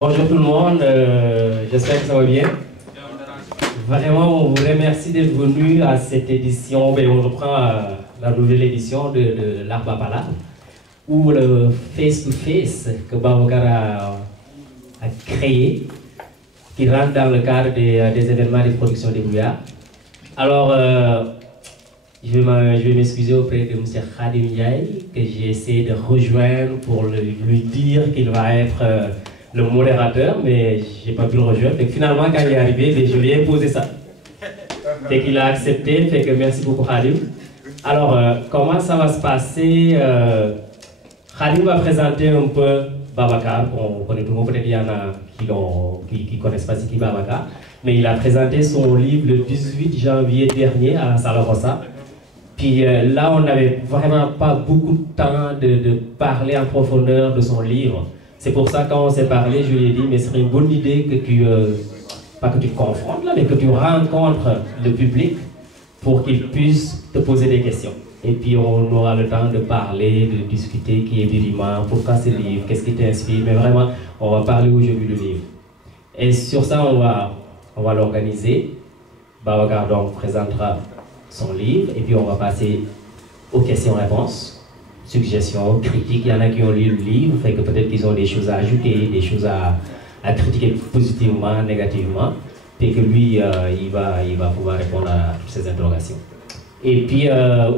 Bonjour tout le monde, j'espère que ça va bien. Vraiment, on vous remercie d'être venu à cette édition. On reprend la nouvelle édition de l'Art Bapala, où le face-to-face que Babacar a créé, qui rentre dans le cadre des événements de production des brouillards. Alors, je vais m'excuser auprès de M. Khadim Ndiaye, que j'ai essayé de rejoindre pour lui dire qu'il va être le modérateur, mais je n'ai pas pu le rejoindre. Et finalement, quand il est arrivé, je lui ai imposé ça. Et qu'il a accepté, fait que merci beaucoup Khadim. Alors, comment ça va se passer? Khadim va présenter un peu Babacar, on connaît tout le monde, peut-être il y en a qui ne connaissent pas ce qu'est Babacar, mais il a présenté son livre le 18 janvier dernier à Salarossa. Puis là, on n'avait vraiment pas beaucoup de temps de parler en profondeur de son livre. C'est pour ça, quand on s'est parlé, je lui ai dit, mais ce serait une bonne idée que tu, pas que tu te confrontes là, mais que tu rencontres le public pour qu'il puisse te poser des questions. Et puis on aura le temps de parler, de discuter qui est Birima, pourquoi ce livre, qu'est-ce qui t'inspire, mais vraiment, on va parler aujourd'hui du livre. Et sur ça, on va l'organiser. Babacar donc présentera son livre, et puis on va passer aux questions-réponses. Suggestions, critiques, il y en a qui ont lu le livre, fait que peut-être qu'ils ont des choses à ajouter, des choses à critiquer positivement, négativement, et que lui, il va pouvoir répondre à toutes ces interrogations. Et puis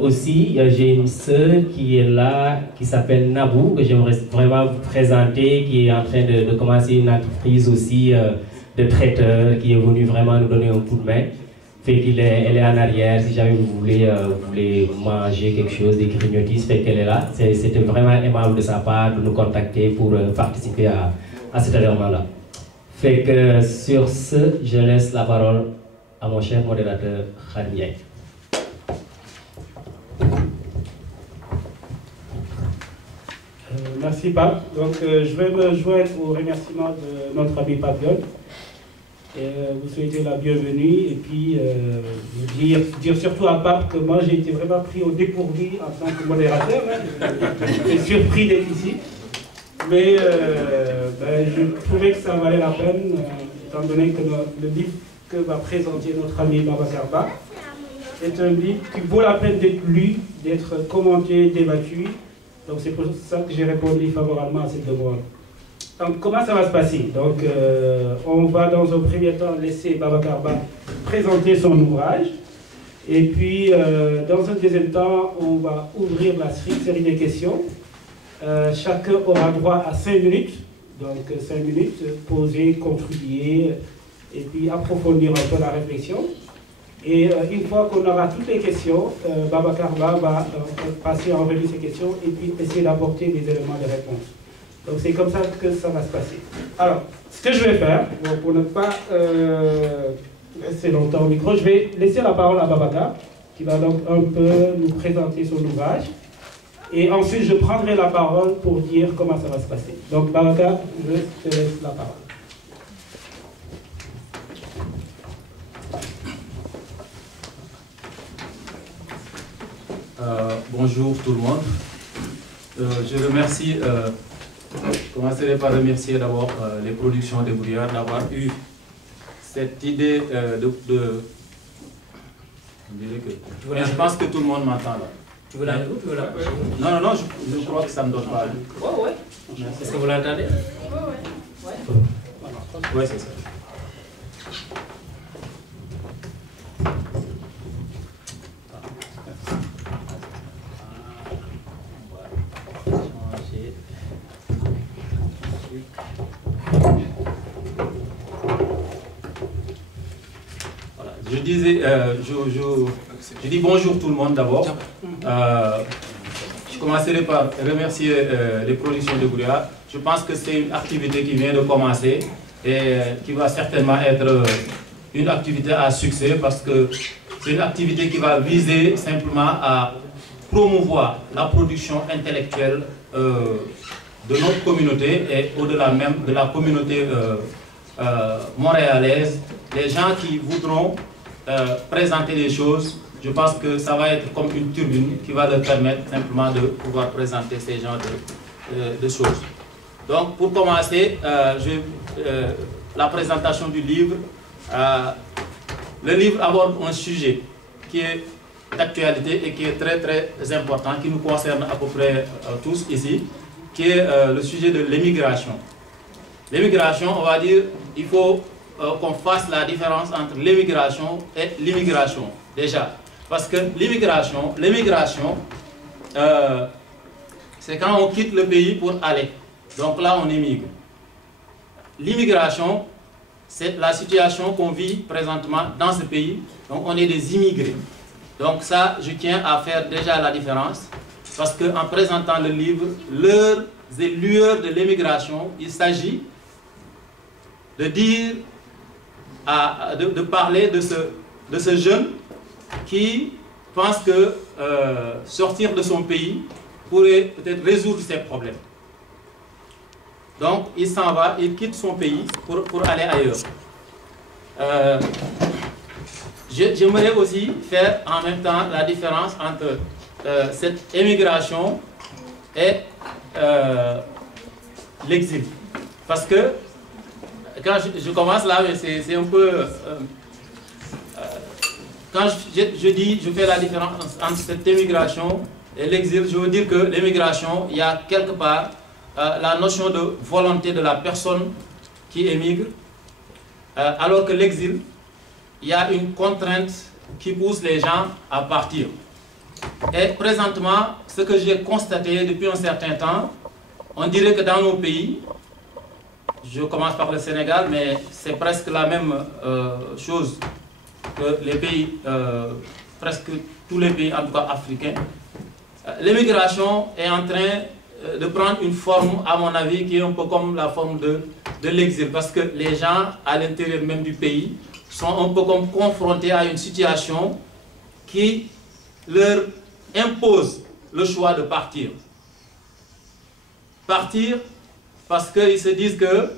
aussi, j'ai une sœur qui est là, qui s'appelle Nabou, que j'aimerais vraiment vous présenter, qui est en train de commencer une entreprise aussi de traiteur, qui est venue vraiment nous donner un coup de main. Fait elle est en arrière, si jamais vous voulez manger quelque chose, des grignotis, fait qu'elle est là. C'était vraiment aimable de sa part de nous contacter pour participer à cet événement-là. Fait que sur ce, je laisse la parole à mon cher modérateur Khadim Ndiaye. Merci Pape. Donc je vais me joindre au remerciement de notre ami Pape Dione. Vous souhaiter la bienvenue et puis dire surtout à Pape que moi j'ai été vraiment pris au dépourvu en tant que modérateur. J'étais surpris d'être ici. Mais je trouvais que ça valait la peine, étant donné que le livre que va présenter notre ami Babacar Ba est un livre qui vaut la peine d'être lu, d'être commenté, débattu. Donc c'est pour ça que j'ai répondu favorablement à cette demande. Donc, comment ça va se passer? Donc, on va dans un premier temps laisser Babacar Ba présenter son ouvrage. Et puis, dans un deuxième temps, on va ouvrir la série des questions. Chacun aura droit à 5 minutes. Donc, 5 minutes, poser, contribuer, et puis approfondir un peu la réflexion. Et une fois qu'on aura toutes les questions, Babacar Ba va passer en revue ces questions et puis essayer d'apporter des éléments de réponse. Donc c'est comme ça que ça va se passer. Alors, ce que je vais faire, pour ne pas rester longtemps au micro, je vais laisser la parole à Babacar, qui va donc un peu nous présenter son ouvrage. Et ensuite, je prendrai la parole pour dire comment ça va se passer. Donc Babacar, je te laisse la parole. Bonjour tout le monde. Je remercie... Je commencerai par remercier d'abord les productions des brouillards d'avoir eu cette idée Je pense que tout le monde m'entend là. Tu veux la Non, je crois que ça ne me donne pas. Ouais. Est-ce que vous l'entendez? Oui, c'est ça. Je disais, je dis bonjour tout le monde d'abord. Je commencerai par remercier les productions de brouillard. Je pense que c'est une activité qui vient de commencer et qui va certainement être une activité à succès parce que c'est une activité qui va viser simplement à promouvoir la production intellectuelle de notre communauté et au-delà même de la communauté montréalaise. Les gens qui voudront présenter des choses, je pense que ça va être comme une turbine qui va leur permettre simplement de pouvoir présenter ces genres de choses. Donc, pour commencer, la présentation du livre. Le livre aborde un sujet qui est d'actualité et qui est très très important, qui nous concerne à peu près tous ici, qui est le sujet de l'immigration. L'immigration, on va dire, il faut qu'on fasse la différence entre l'immigration et l'immigration, déjà. Parce que l'immigration, c'est quand on quitte le pays pour aller. Donc là, on émigre. L'immigration, c'est la situation qu'on vit présentement dans ce pays. Donc on est des immigrés. Donc ça, je tiens à faire déjà la différence. Parce qu'en présentant le livre, l'heure et lueurs de l'immigration, il s'agit de dire, de parler de ce jeune qui pense que sortir de son pays pourrait peut-être résoudre ses problèmes. Donc il s'en va, il quitte son pays pour aller ailleurs. J'aimerais aussi faire en même temps la différence entre cette émigration et l'exil. Parce que quand je commence là, c'est un peu... quand je fais la différence entre cette émigration et l'exil, je veux dire que l'émigration, il y a quelque part la notion de volonté de la personne qui émigre, alors que l'exil, il y a une contrainte qui pousse les gens à partir. Et présentement, ce que j'ai constaté depuis un certain temps, on dirait que dans nos pays, je commence par le Sénégal, mais c'est presque la même chose que les pays, presque tous les pays, en tout cas africains. L'immigration est en train de prendre une forme, à mon avis, qui est un peu comme la forme de l'exil, parce que les gens, à l'intérieur même du pays, sont un peu comme confrontés à une situation qui leur impose le choix de partir. Partir parce qu'ils se disent que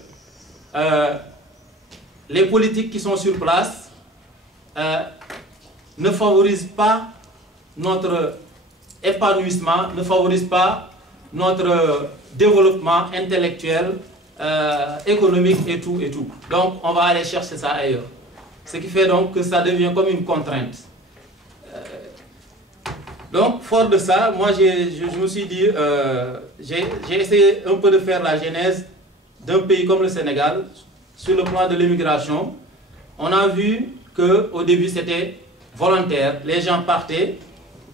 les politiques qui sont sur place ne favorisent pas notre épanouissement, ne favorisent pas notre développement intellectuel, économique et tout et tout. Donc on va aller chercher ça ailleurs. Ce qui fait donc que ça devient comme une contrainte. Donc, fort de ça, moi je me suis dit, j'ai essayé un peu de faire la genèse d'un pays comme le Sénégal, sur le plan de l'immigration. On a vu qu'au début c'était volontaire, les gens partaient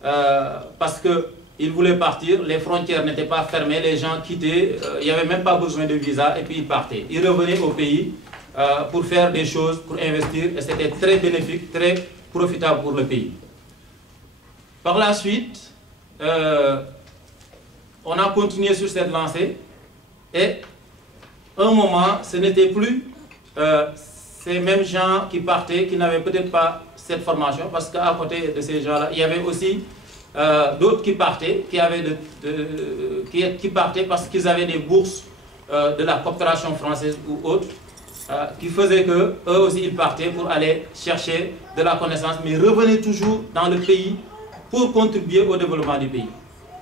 parce qu'ils voulaient partir, les frontières n'étaient pas fermées, les gens quittaient, il n'y avait même pas besoin de visa et puis ils partaient. Ils revenaient au pays pour faire des choses, pour investir, et c'était très bénéfique, très profitable pour le pays. Par la suite, on a continué sur cette lancée et un moment, ce n'était plus ces mêmes gens qui partaient, qui n'avaient peut-être pas cette formation, parce qu'à côté de ces gens-là, il y avait aussi d'autres qui partaient, qui partaient parce qu'ils avaient des bourses de la coopération française ou autres, qui faisaient qu'eux aussi ils partaient pour aller chercher de la connaissance, mais revenaient toujours dans le pays pour contribuer au développement du pays.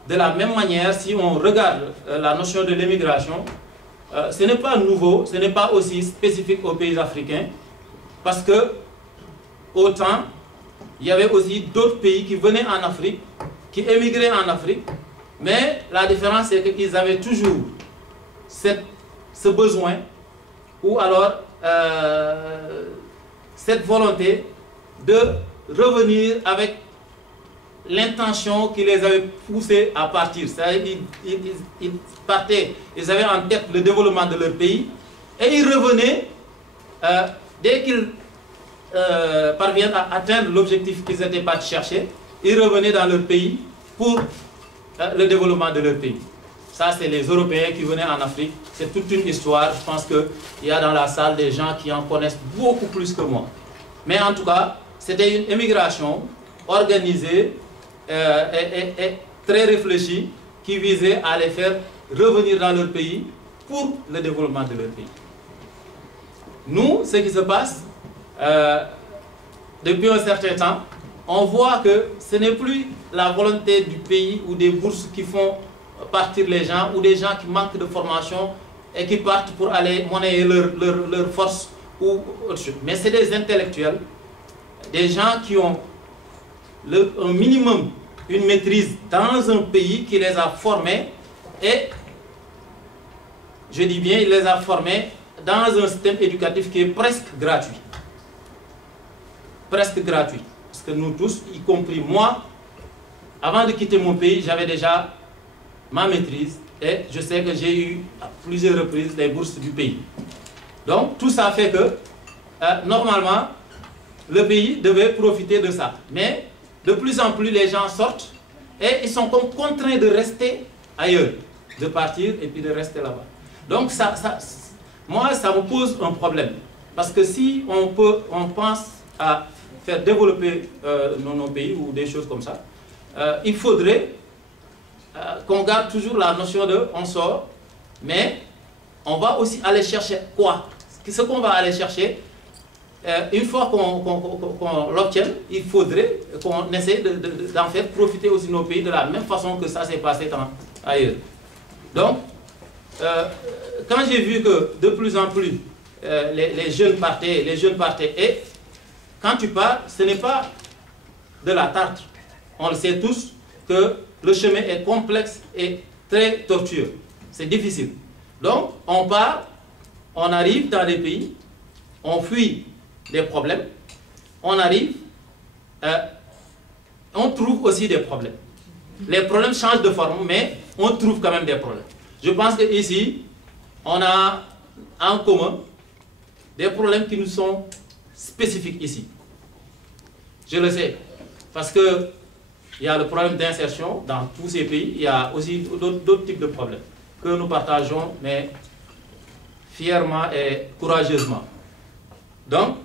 De la même manière, si on regarde la notion de l'immigration, ce n'est pas nouveau, ce n'est pas aussi spécifique aux pays africains, parce que autant il y avait aussi d'autres pays qui venaient en Afrique, qui émigraient en Afrique, mais la différence c'est qu'ils avaient toujours ce besoin, ou alors cette volonté de revenir avec l'intention qui les avait poussés à partir. C'est-à-dire ils partaient, ils avaient en tête le développement de leur pays, et ils revenaient dès qu'ils parviennent à atteindre l'objectif qu'ils étaient partis chercher, ils revenaient dans leur pays pour le développement de leur pays. Ça, c'est les Européens qui venaient en Afrique. C'est toute une histoire. Je pense qu'il y a dans la salle des gens qui en connaissent beaucoup plus que moi. Mais en tout cas, c'était une émigration organisée et très réfléchie qui visait à les faire revenir dans leur pays pour le développement de leur pays. Nous, ce qui se passe, depuis un certain temps, on voit que ce n'est plus la volonté du pays ou des bourses qui font partir les gens, ou des gens qui manquent de formation et qui partent pour aller monnayer leur force ou autre chose. Mais c'est des intellectuels, des gens qui ont un minimum, une maîtrise dans un pays qui les a formés, et je dis bien, il les a formés dans un système éducatif qui est presque gratuit. Presque gratuit. Parce que nous tous, y compris moi, avant de quitter mon pays, j'avais déjà ma maîtrise et je sais que j'ai eu à plusieurs reprises les bourses du pays. Donc tout ça fait que, normalement, le pays devait profiter de ça. Mais de plus en plus, les gens sortent et ils sont comme contraints de rester ailleurs, de partir et puis de rester là-bas. Donc moi, ça me pose un problème. Parce que si on pense à faire développer nos pays ou des choses comme ça, il faudrait qu'on garde toujours la notion de on sort, mais on va aussi aller chercher quoi? Ce qu'on va aller chercher, une fois qu'on l'obtienne, il faudrait qu'on essaie d'en faire profiter aussi nos pays de la même façon que ça s'est passé ailleurs. Donc, quand j'ai vu que de plus en plus les jeunes partaient, et quand tu pars, ce n'est pas de la tarte. On le sait tous que le chemin est complexe et très tortueux. C'est difficile. Donc, on part, on arrive dans les pays, on fuit des problèmes, on arrive, on trouve aussi des problèmes. Les problèmes changent de forme, mais on trouve quand même des problèmes. Je pense qu'ici, on a en commun des problèmes qui nous sont spécifiques ici. Je le sais, parce que il y a le problème d'insertion dans tous ces pays, il y a aussi d'autres types de problèmes que nous partageons, mais fièrement et courageusement. Donc,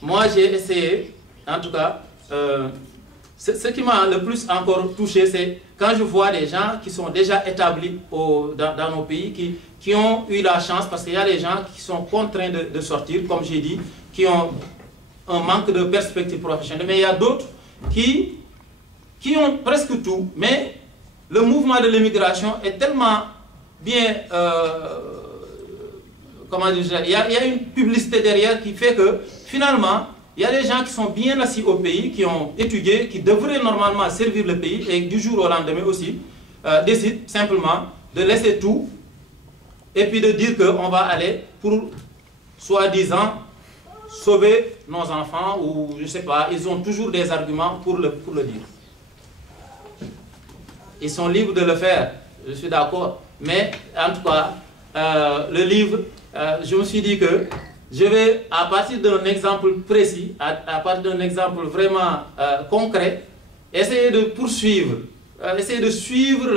moi j'ai essayé, en tout cas, ce qui m'a le plus encore touché, c'est quand je vois des gens qui sont déjà établis dans nos pays, qui ont eu la chance, parce qu'il y a des gens qui sont contraints de sortir, comme j'ai dit, qui ont un manque de perspective professionnelle, mais il y a d'autres qui ont presque tout, mais le mouvement de l'immigration est tellement bien, comment dire, il y a une publicité derrière qui fait que finalement, il y a des gens qui sont bien assis au pays, qui ont étudié, qui devraient normalement servir le pays, et du jour au lendemain aussi, décident simplement de laisser tout, et puis de dire qu'on va aller pour, soi-disant, sauver nos enfants, ou je ne sais pas, ils ont toujours des arguments pour le dire. Ils sont libres de le faire, je suis d'accord, mais en tout cas, le livre, je me suis dit que je vais, à partir d'un exemple précis, à partir d'un exemple vraiment concret, essayer de poursuivre, essayer de suivre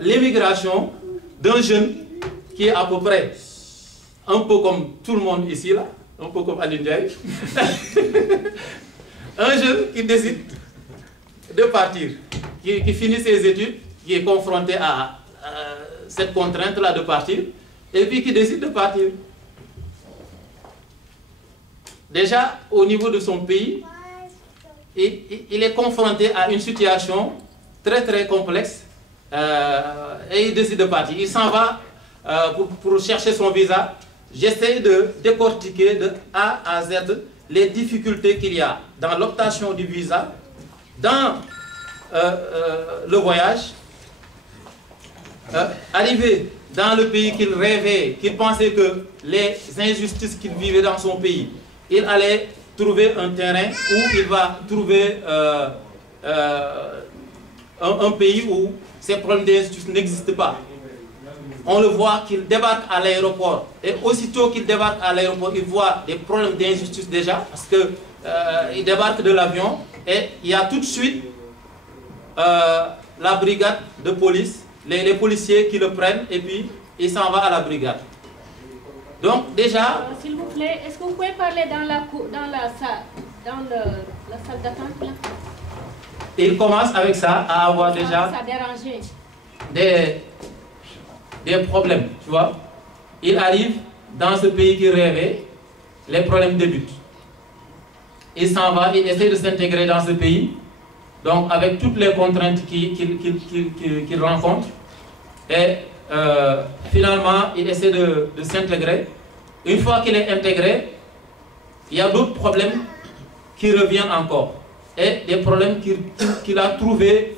l'émigration d'un jeune qui est à peu près un peu comme tout le monde ici, là, un peu comme Aline Ndiaye. Un jeune qui décide de partir, qui finit ses études, qui est confronté à cette contrainte-là de partir, et puis qui décide de partir. Déjà, au niveau de son pays, il est confronté à une situation très très complexe, et il décide de partir. Il s'en va pour chercher son visa. J'essaie de décortiquer de A à Z les difficultés qu'il y a dans l'obtention du visa, dans le voyage, arriver dans le pays qu'il rêvait, qu'il pensait que les injustices qu'il vivait dans son pays, il allait trouver un terrain où il va trouver un pays où ces problèmes d'injustice n'existent pas. On le voit qu'il débarque à l'aéroport, et aussitôt qu'il débarque à l'aéroport, il voit des problèmes d'injustice déjà, parce qu'il débarque de l'avion, et il y a tout de suite la brigade de police, les policiers qui le prennent, et puis il s'en va à la brigade. Donc déjà... S'il vous plaît, est-ce que vous pouvez parler dans la salle d'attente là? Il commence avec ça, à avoir déjà des problèmes, tu vois. Il arrive dans ce pays qu'il rêvait, les problèmes débutent. Il s'en va, il essaie de s'intégrer dans ce pays, donc avec toutes les contraintes qu'il rencontre. Et finalement, il essaie de s'intégrer. Une fois qu'il est intégré, il y a d'autres problèmes qui reviennent encore. Et des problèmes qu'il a trouvé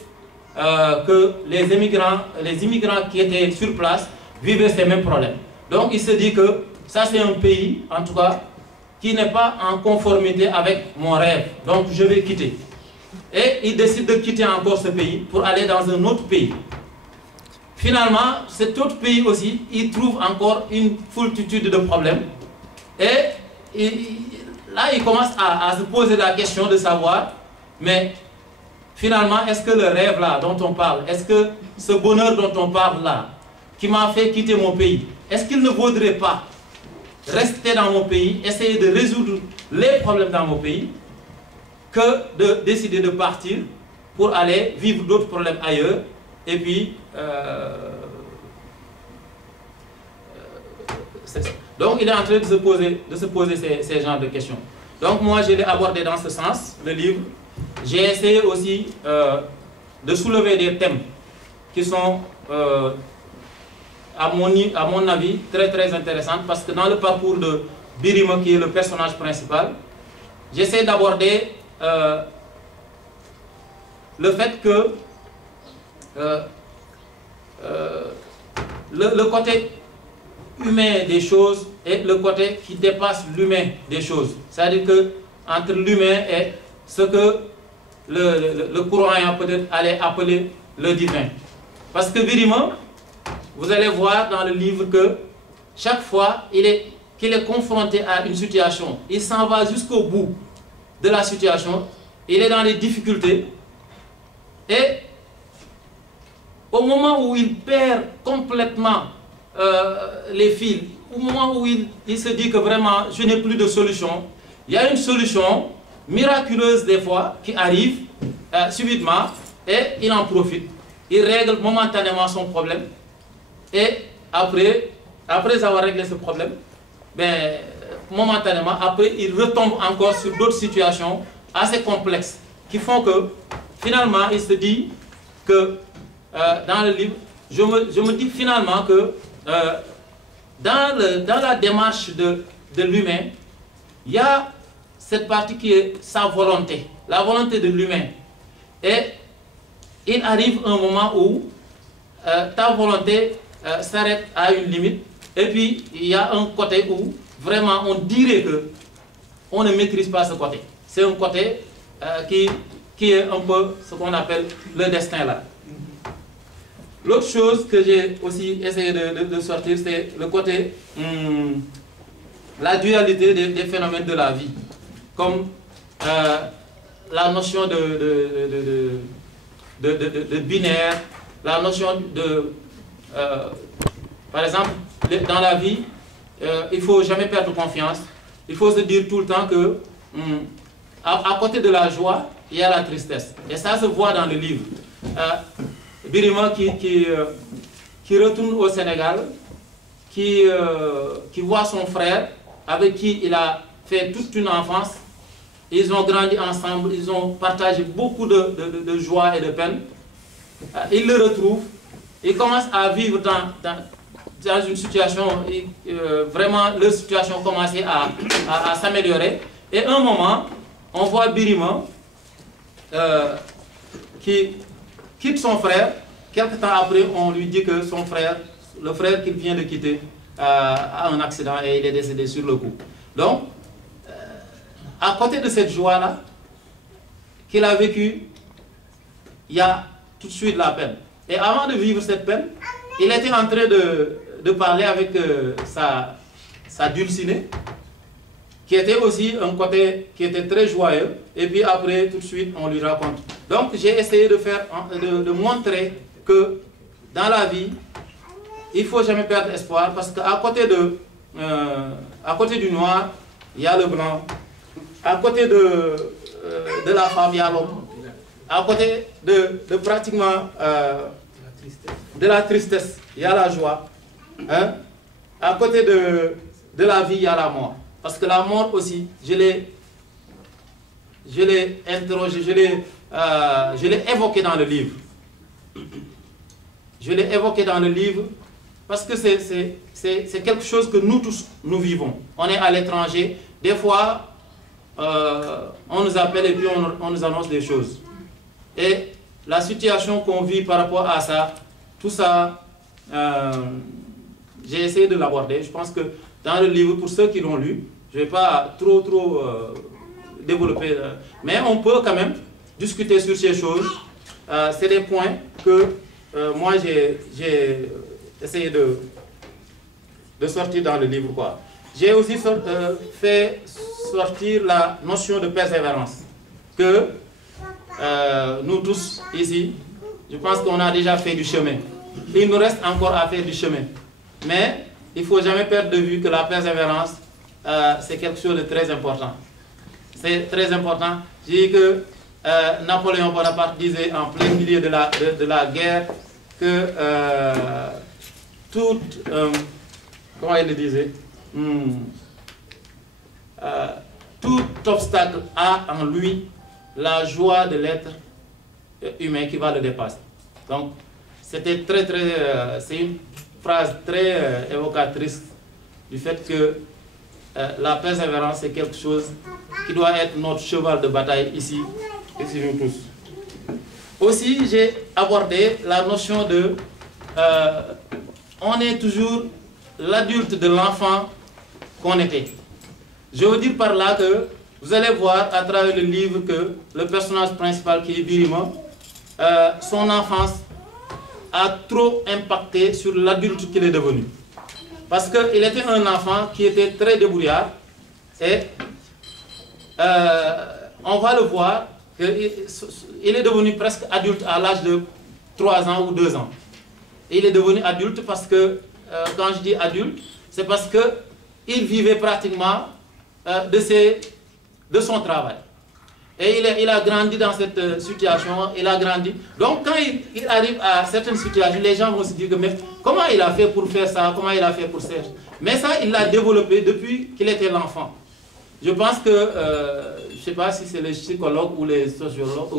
que les immigrants qui étaient sur place vivaient ces mêmes problèmes. Donc il se dit que ça c'est un pays, en tout cas, qui n'est pas en conformité avec mon rêve. Donc je vais quitter. Et il décide de quitter encore ce pays pour aller dans un autre pays. Finalement, cet autre pays aussi, il trouve encore une foultitude de problèmes. Et là, il commence à se poser la question de savoir, mais finalement, est-ce que le rêve là dont on parle, est-ce que ce bonheur dont on parle là, qui m'a fait quitter mon pays, est-ce qu'il ne vaudrait pas rester dans mon pays, essayer de résoudre les problèmes dans mon pays, que de décider de partir pour aller vivre d'autres problèmes ailleurs, et puis donc il est en train de se poser ces genres de questions. Donc moi je l'ai abordé dans ce sens, le livre. J'ai essayé aussi de soulever des thèmes qui sont à mon avis très intéressants, parce que dans le parcours de Birima, qui est le personnage principal, j'essaie d'aborder le fait que le côté humain des choses et le côté qui dépasse l'humain des choses. C'est-à-dire que entre l'humain et ce que le courant peut-être allait appeler le divin. Parce que Birima, vous allez voir dans le livre que chaque fois qu'il est confronté à une situation, il s'en va jusqu'au bout de la situation, il est dans les difficultés, et au moment où il perd complètement les fils, au moment où il se dit que vraiment je n'ai plus de solution, il y a une solution miraculeuse des fois qui arrive subitement, et il en profite, il règle momentanément son problème, et après avoir réglé ce problème, momentanément, après il retombe encore sur d'autres situations assez complexes qui font que finalement il se dit que dans le livre, je me dis finalement que dans la démarche de l'humain, il y a cette partie qui est sa volonté, la volonté de l'humain. Et il arrive un moment où ta volonté s'arrête à une limite, et puis il y a un côté où vraiment on dirait que on ne maîtrise pas ce côté. C'est un côté qui est un peu ce qu'on appelle le destin là. L'autre chose que j'ai aussi essayé de sortir, c'est le côté, la dualité des phénomènes de la vie. Comme la notion de binaire, la notion de... par exemple, dans la vie, il ne faut jamais perdre confiance. Il faut se dire tout le temps que à côté de la joie, il y a la tristesse. Et ça se voit dans le livre. Birima qui retourne au Sénégal, qui voit son frère, avec qui il a fait toute une enfance. Ils ont grandi ensemble, ils ont partagé beaucoup de joie et de peine. Il le retrouve, il commence à vivre dans une situation, vraiment leur situation commençait à s'améliorer. Et à un moment, on voit Birima qui quitte son frère. Quelque temps après, on lui dit que son frère, le frère qu'il vient de quitter, a un accident et il est décédé sur le coup. Donc, à côté de cette joie-là qu'il a vécue, il y a tout de suite la peine. Et avant de vivre cette peine, il était en train de parler avec sa dulcinée, qui était aussi un côté qui était très joyeux, et puis après, tout de suite, on lui raconte. Donc, j'ai essayé de montrer que dans la vie, il ne faut jamais perdre espoir, parce qu'à côté du noir, il y a le blanc. À côté de la femme, il y a l'homme. À côté de pratiquement de la tristesse, il y a la joie. Hein? À côté de la vie, il y a la mort. Parce que la mort aussi, je l'ai interrogé, je l'ai évoqué dans le livre. Je l'ai évoqué dans le livre parce que c'est quelque chose que nous tous, nous vivons. On est à l'étranger, des fois, on nous appelle et puis on nous annonce des choses. Et la situation qu'on vit par rapport à ça, tout ça, j'ai essayé de l'aborder. Je pense que dans le livre, pour ceux qui l'ont lu, je ne vais pas trop développer, mais on peut quand même discuter sur ces choses. C'est des points que moi j'ai essayé de sortir dans le livre, quoi. J'ai aussi fait sortir la notion de persévérance que nous tous ici, je pense qu'on a déjà fait du chemin. Il nous reste encore à faire du chemin, mais il ne faut jamais perdre de vue que la persévérance, c'est quelque chose de très important. C'est très important. Je dis que Napoléon Bonaparte disait en plein milieu de la guerre que comment il le disait, tout obstacle a en lui la joie de l'être humain qui va le dépasser. Donc, c'était c'est une phrase très évocatrice du fait que la persévérance, c'est quelque chose qui doit être notre cheval de bataille ici nous tous. Aussi, j'ai abordé la notion de on est toujours l'adulte de l'enfant qu'on était. Je veux dire par là que vous allez voir à travers le livre que le personnage principal qui est Birima, son enfance a trop impacté sur l'adulte qu'il est devenu. Parce qu'il était un enfant qui était très débrouillard et on va le voir qu'il est devenu presque adulte à l'âge de 3 ans ou 2 ans. Et il est devenu adulte parce que, quand je dis adulte, c'est parce qu'il vivait pratiquement de son travail. Et il a grandi dans cette situation, il a grandi. Donc quand il arrive à certaines situations, les gens vont se dire que mais comment il a fait pour faire ça, comment il a fait pour ça. Mais ça, il l'a développé depuis qu'il était l'enfant. Je pense que, je ne sais pas si c'est les psychologues ou les sociologues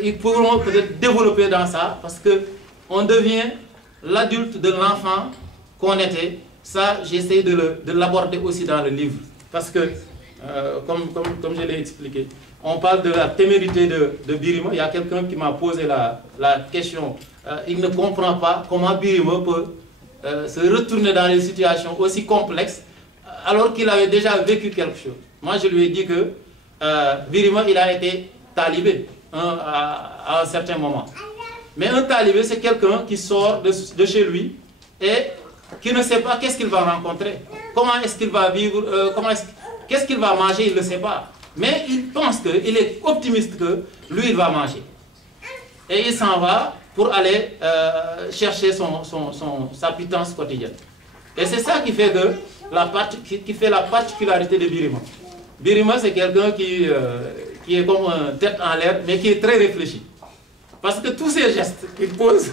ils pourront peut-être développer dans ça, parce qu'on devient l'adulte de l'enfant qu'on était. Ça, j'essaie de l'aborder aussi dans le livre. Parce que, comme je l'ai expliqué, on parle de la témérité de Birima. Il y a quelqu'un qui m'a posé la question. Il ne comprend pas comment Birima peut se retourner dans des situations aussi complexes alors qu'il avait déjà vécu quelque chose. Moi, je lui ai dit que Birima, il a été talibé à un certain moment. Mais un talibé, c'est quelqu'un qui sort de chez lui et qui ne sait pas qu'est-ce qu'il va rencontrer, comment est-ce qu'il va vivre, qu'est-ce qu'il va manger, il ne sait pas. Mais il pense il est optimiste que lui, il va manger. Et il s'en va pour aller chercher sa pitance quotidienne. Et c'est ça qui fait, la particularité de Birima. Birima, c'est quelqu'un qui est comme une tête en l'air, mais qui est très réfléchi. Parce que tous ces gestes qu'il pose,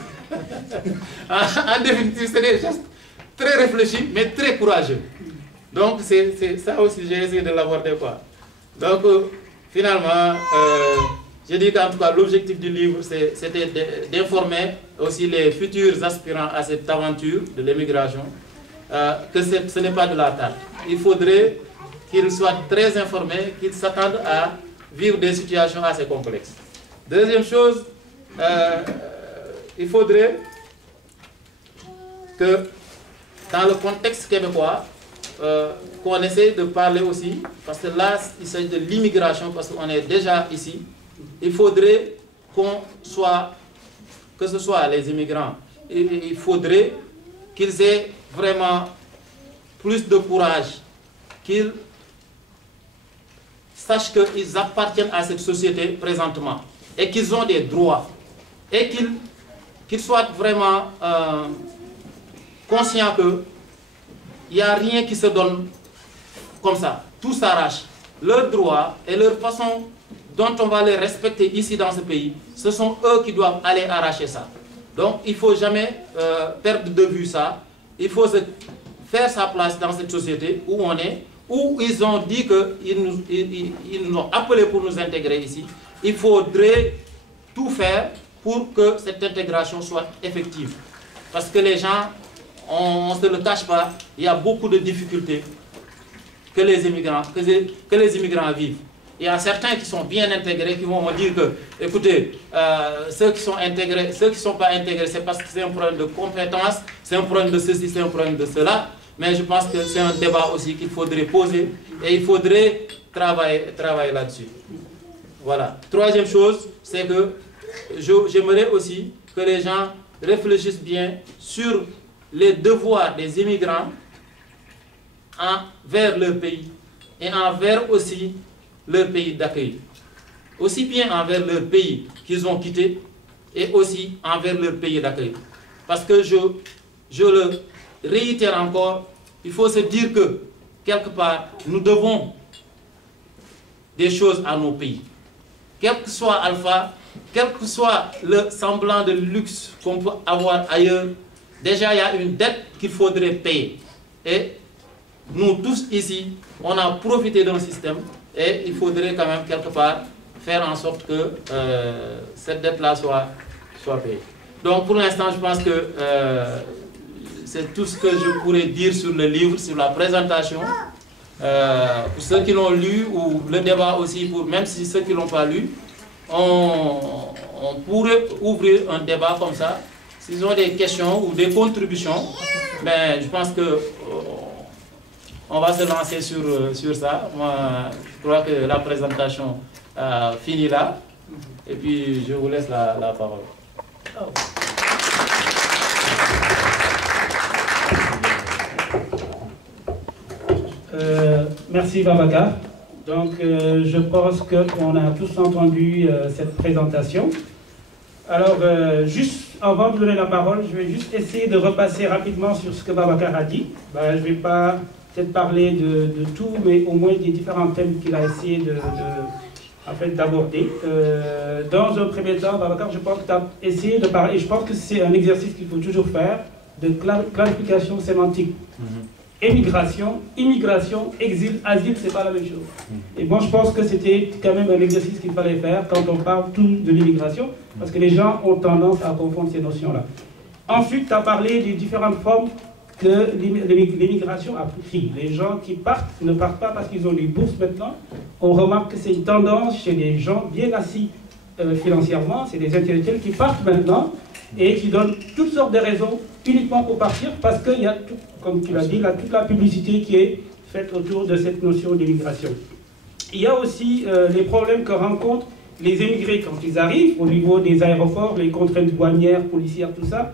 en définitive, c'est des gestes très réfléchis, mais très courageux. Donc, c'est ça aussi, j'ai essayé de l'aborder, quoi. Donc, finalement, j'ai dit qu'en tout cas, l'objectif du livre, c'était d'informer aussi les futurs aspirants à cette aventure de l'émigration, que ce n'est pas de la tarte. Il faudrait qu'ils soient très informés, qu'ils s'attendent à vivre des situations assez complexes. Deuxième chose, il faudrait que dans le contexte québécois, qu'on essaie de parler aussi, parce que là, il s'agit de l'immigration, parce qu'on est déjà ici. Il faudrait que ce soit les immigrants, il faudrait qu'ils aient vraiment plus de courage, qu'ils sachent qu'ils appartiennent à cette société présentement, et qu'ils ont des droits, et qu'ils soient vraiment conscients qu'il n'y a rien qui se donne comme ça. Tout s'arrache. Leurs droits et leur façon dont on va les respecter ici dans ce pays, ce sont eux qui doivent aller arracher ça. Donc il ne faut jamais perdre de vue ça. Il faut faire sa place dans cette société où on est, où ils ont dit qu'ils nous ont appelés pour nous intégrer ici. Il faudrait tout faire pour que cette intégration soit effective. Parce que les gens, on ne se le cache pas, il y a beaucoup de difficultés que les immigrants vivent. Il y a certains qui sont bien intégrés qui vont me dire que, écoutez, ceux qui sont intégrés, ceux qui ne sont pas intégrés, c'est parce que c'est un problème de compétence, c'est un problème de ceci, c'est un problème de cela. Mais je pense que c'est un débat aussi qu'il faudrait poser et il faudrait travailler là-dessus. Voilà. Troisième chose, c'est que j'aimerais aussi que les gens réfléchissent bien sur les devoirs des immigrants envers leur pays et envers aussi leur pays d'accueil. Aussi bien envers leur pays qu'ils ont quitté et aussi envers leur pays d'accueil. Parce que je le réitère encore, il faut se dire que quelque part, nous devons des choses à nos pays. Quel que soit Alpha, quel que soit le semblant de luxe qu'on peut avoir ailleurs, déjà il y a une dette qu'il faudrait payer. Et nous tous ici, on a profité d'un système et il faudrait quand même quelque part faire en sorte que cette dette-là soit payée. Donc pour l'instant, je pense que c'est tout ce que je pourrais dire sur le livre, sur la présentation. Pour ceux qui l'ont lu, ou le débat aussi, même si ceux qui ne l'ont pas lu, on pourrait ouvrir un débat comme ça. S'ils ont des questions ou des contributions, mais je pense que on va se lancer sur ça. Moi, je crois que la présentation finit là. Et puis, je vous laisse la parole. Merci Babacar. Donc je pense qu'on a tous entendu cette présentation. Alors juste avant de donner la parole, je vais juste essayer de repasser rapidement sur ce que Babacar a dit. Je ne vais pas peut-être parler de tout, mais au moins des différents thèmes qu'il a essayé d'aborder. Dans un premier temps, Babacar, je pense que tu as essayé de parler, et je pense que c'est un exercice qu'il faut toujours faire, de clarification sémantique. Émigration, immigration, exil, asile, c'est pas la même chose. Et moi, je pense que c'était quand même un exercice qu'il fallait faire quand on parle tout de l'immigration, parce que les gens ont tendance à confondre ces notions-là. Ensuite, tu as parlé des différentes formes que l'immigration a pris. Les gens qui partent ne partent pas parce qu'ils ont des bourses maintenant. On remarque que c'est une tendance chez les gens bien assis financièrement, c'est des intellectuels qui partent maintenant et qui donnent toutes sortes de raisons uniquement pour partir, parce qu'il y a, comme tu l'as dit, toute la publicité qui est faite autour de cette notion d'immigration. Il y a aussi les problèmes que rencontrent les émigrés quand ils arrivent, au niveau des aéroports, les contraintes douanières, policières, tout ça.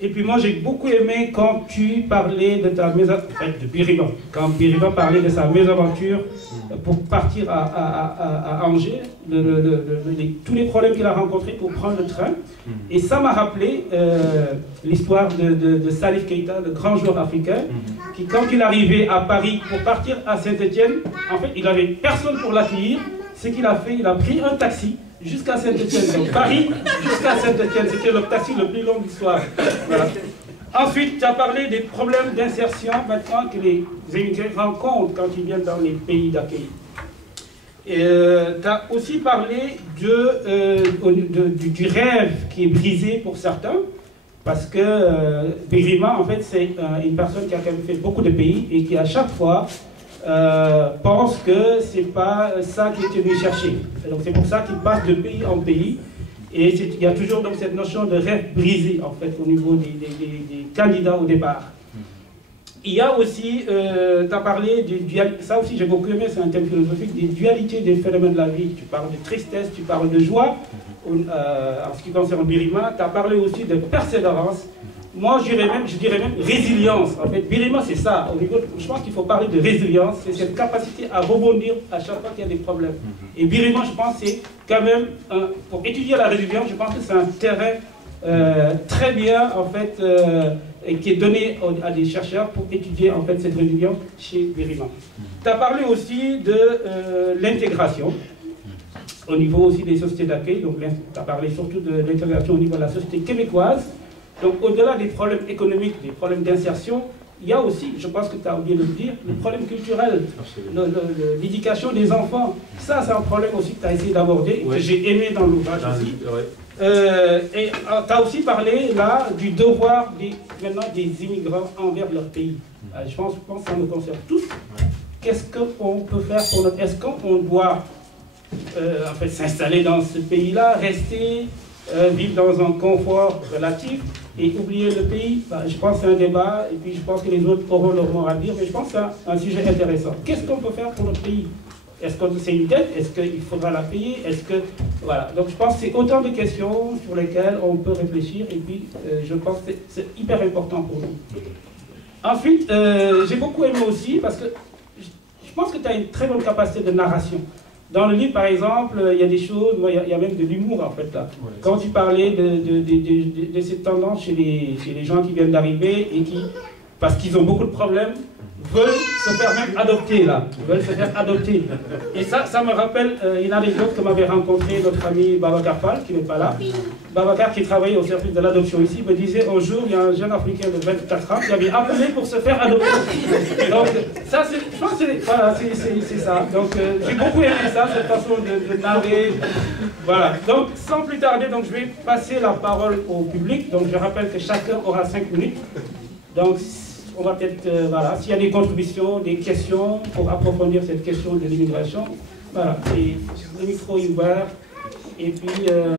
Et puis moi j'ai beaucoup aimé quand tu parlais de ta de Birima, quand Birima parlait de sa mésaventure pour partir à Angers, tous les problèmes qu'il a rencontrés pour prendre le train. Et ça m'a rappelé l'histoire de Salif Keïta, le grand joueur africain, qui quand il arrivait à Paris pour partir à Saint-Étienne, en fait il n'avait personne pour l'accueillir. Ce qu'il a fait, il a pris un taxi jusqu'à Saint-Étienne. Donc Paris jusqu'à Saint-Étienne, c'était le taxi le plus long de l'histoire. Voilà. Ensuite, tu as parlé des problèmes d'insertion maintenant que les immigrés rencontrent quand ils viennent dans les pays d'accueil. Tu as aussi parlé du rêve qui est brisé pour certains, parce que Birima, en fait, c'est une personne qui a quand même fait beaucoup de pays et qui à chaque fois pense que c'est pas ça qu'il était venu chercher. Donc c'est pour ça qu'il passe de pays en pays. Et il y a toujours donc cette notion de rêve brisé en fait au niveau des candidats au départ. Il y a aussi, tu as parlé ça aussi j'ai beaucoup aimé, c'est un thème philosophique, des dualités des phénomènes de la vie. Tu parles de tristesse, tu parles de joie. En ce qui concerne Birima, tu as parlé aussi de persévérance. Moi, je dirais même résilience. En fait, Birima, c'est ça. Je pense qu'il faut parler de résilience. C'est cette capacité à rebondir à chaque fois qu'il y a des problèmes. Et Birima, je pense, c'est quand même, pour étudier la résilience, je pense que c'est un terrain très bien, en fait, qui est donné à des chercheurs pour étudier, en fait, cette résilience chez Birima. Tu as parlé aussi de l'intégration, au niveau aussi des sociétés d'accueil. Donc, tu as parlé surtout de l'intégration au niveau de la société québécoise. Donc, au-delà des problèmes économiques, des problèmes d'insertion, il y a aussi, je pense que tu as oublié de le dire, le problème culturel, l'éducation des enfants. Ça, c'est un problème aussi que tu as essayé d'aborder, que j'ai aimé dans l'ouvrage aussi. Et tu as aussi parlé là du devoir maintenant des immigrants envers leur pays. Je pense que ça nous concerne tous. Qu'est-ce qu'on peut faire pour notre... Est-ce qu'on doit en fait, s'installer dans ce pays-là, rester, vivre dans un confort relatif et oublier le pays? Je pense que c'est un débat et puis je pense que les autres auront leur mot à dire, mais je pense que c'est un sujet intéressant. Qu'est-ce qu'on peut faire pour notre pays? Est-ce que c'est une dette? Est-ce qu'il faudra la payer? Est-ce que... Voilà. Donc je pense que c'est autant de questions sur lesquelles on peut réfléchir et puis je pense que c'est hyper important pour nous. Ensuite, j'ai beaucoup aimé aussi parce que je pense que tu as une très bonne capacité de narration. Dans le livre, par exemple, il y a des choses, il y a même de l'humour en fait là. Ouais, quand tu parlais de cette tendance chez les gens qui viennent d'arriver et qui, parce qu'ils ont beaucoup de problèmes, veulent se faire même adopter là, veulent se faire adopter. Et ça me rappelle une anecdote que m'avait rencontré notre ami Babacar Fall, qui n'est pas là. Babacar, qui travaillait au service de l'adoption ici, me disait un jour, il y a un jeune Africain de 24 ans qui avait appelé pour se faire adopter. Donc ça, je pense que voilà, c'est ça. Donc j'ai beaucoup aimé ça, cette façon de narrer. Voilà. Donc sans plus tarder, donc, je vais passer la parole au public. Donc je rappelle que chacun aura 5 minutes. Donc on va peut-être, voilà, s'il y a des contributions, des questions pour approfondir cette question de l'immigration, voilà, et le micro est ouvert, et puis...